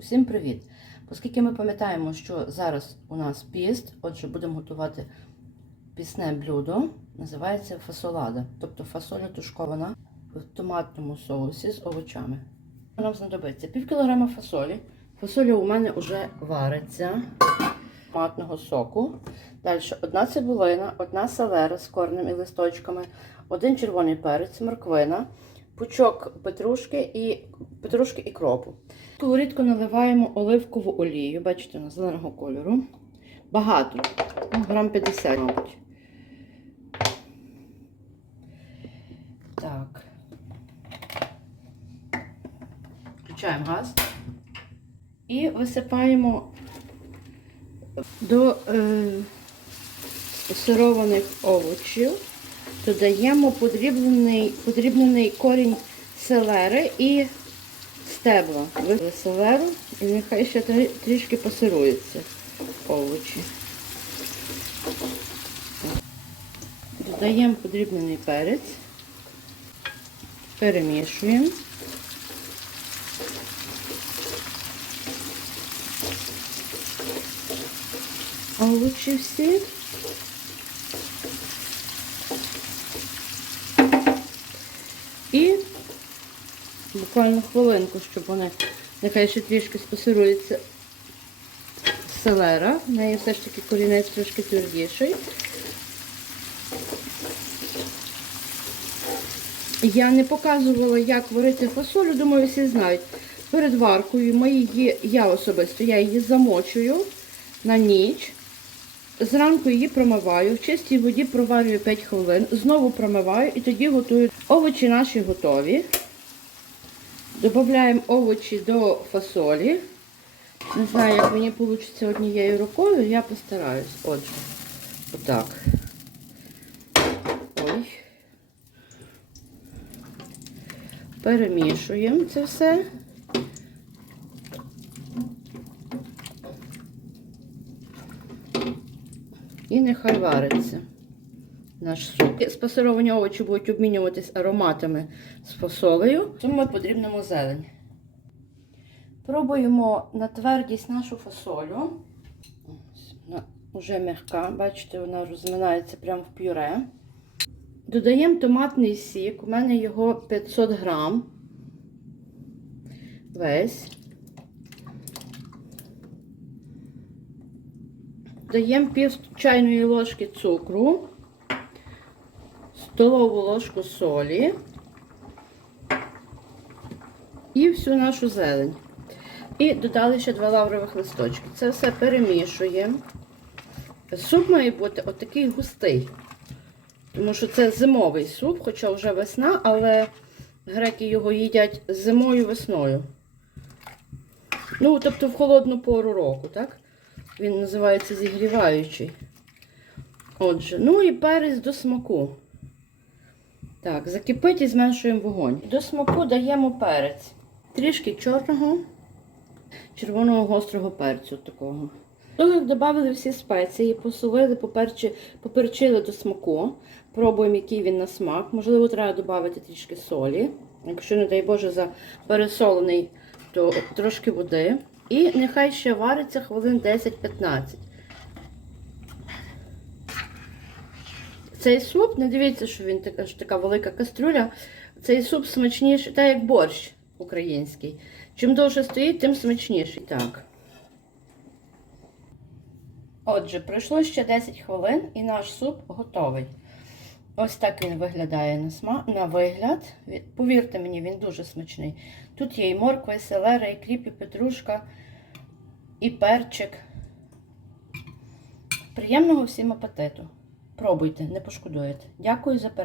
Усім привіт! Оскільки ми пам'ятаємо, що зараз у нас піст, отже, будемо готувати пісне блюдо, називається фасолада, тобто фасоля тушкована в томатному соусі з овочами. Нам знадобиться пів кілограма фасолі. Фасоля у мене вже вариться томатного соку. Далі одна цибулина, одна селера з корнем і листочками, один червоний перець, морквина, пучок петрушки і петрушки і кропу. Сковорідку наливаємо оливкову олію, бачите, вона зеленого кольору. Багато, ну, грам 50, мабуть. Так. Включаємо газ. І висипаємо до е, сированих овочів, додаємо подрібнений, подрібнений корінь селери і стебла. Висипали селеру і нехай ще трішки посируються овочі. Додаємо подрібнений перець, перемішуємо. овочі всі. І буквально хвилинку, щоб вони нехай ще трішки спасирується селера. В неї все ж таки корінець трошки твердіший. Я не показувала, як варити фасолю, думаю, всі знають. Перед варкою ми її, я особисто, я її замочую на ніч. Зранку її промиваю, в чистій воді проварюю 5 хвилин, знову промиваю і тоді готую. Овочі наші готові. Додаємо овочі до фасолі. Не знаю, як мені вийде однією рукою, я постараюсь. Отже, отак. Ой. Перемішуємо це все. І нехай вариться наш суп. Спасировані овочі будуть обмінюватись ароматами з фасолею. Цьому ми подрібнемо зелень. Пробуємо на твердість нашу фасолю. Вона вже м'яка, бачите, вона розминається прямо в пюре. Додаємо томатний сік. У мене його 500 грам. Весь. Даємо пів чайної ложки цукру, столову ложку солі і всю нашу зелень. І додали ще два лаврових листочки. Це все перемішуємо. Суп має бути отакий густий, тому що це зимовий суп, хоча вже весна, але греки його їдять зимою весною. Ну, тобто в холодну пору року, так? Він називається зігріваючий. Отже, ну і перець до смаку. Так, закипить і зменшуємо вогонь. До смаку даємо перець. Трішки чорного, червоного гострого перцю такого. Того, додали всі спеції, посолили, поперчи, поперчили до смаку. Пробуємо, який він на смак. Можливо, треба додати трішки солі. Якщо, не дай Боже, за пересолений, то трошки води. І нехай ще вариться хвилин 10-15. Цей суп, не дивіться, що він така, що така велика кастрюля. Цей суп смачніший, так як борщ український. Чим довше стоїть, тим смачніший. Так. Отже, пройшло ще 10 хвилин і наш суп готовий. Ось так він виглядає на сма... на вигляд. Повірте мені, він дуже смачний. Тут є і морква, і селера, і кріп, і петрушка, і перчик. Приємного всім апетиту. Пробуйте, не пошкодуєте. Дякую за перегляд.